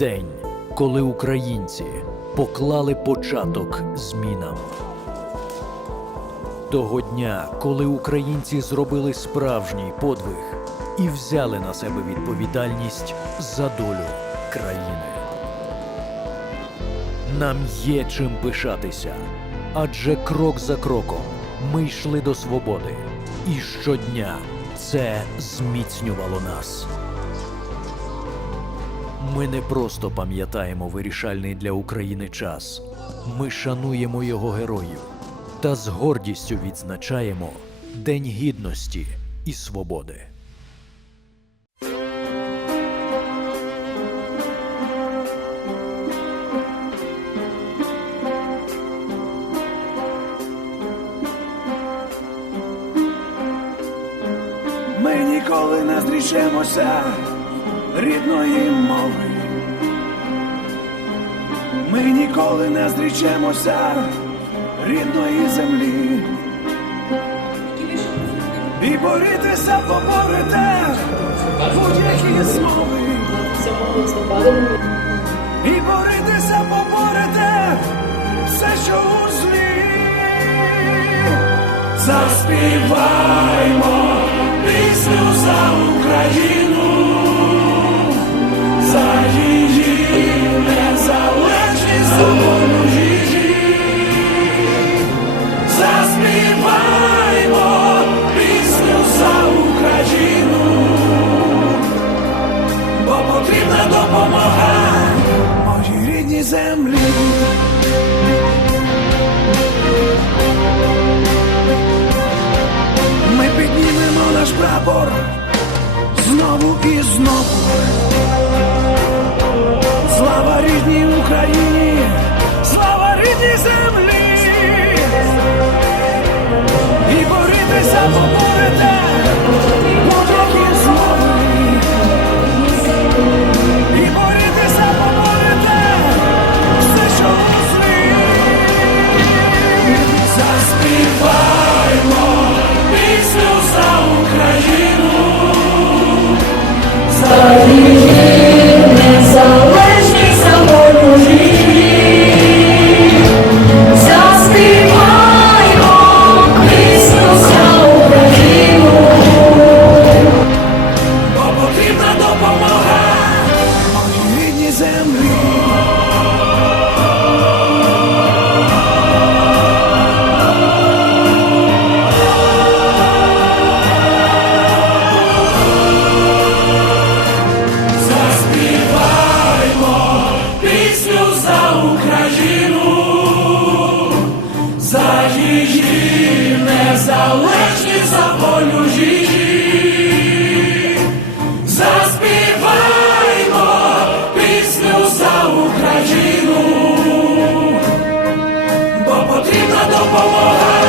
День, коли українці поклали початок змінам. Того дня, коли українці зробили справжній подвиг і взяли на себе відповідальність за долю країни. Нам є чим пишатися, адже крок за кроком ми йшли до свободи, і щодня це зміцнювало нас. Ми не просто пам'ятаємо вирішальний для України час, ми шануємо його героїв та з гордістю відзначаємо День Гідності і Свободи. Ми ніколи не зрішемося рідної мови. Ми ніколи не зрічемося рідної землі. І борітися поборете будь-які змови. 7 І борітися поборете все, що у злі. Заспіваймо пісню за Україну, землі. Ми піднімемо наш прапор знову і знову. Слава рідній Україні, слава рідній землі. І борітися поборете Україну, бо потрібна допомога.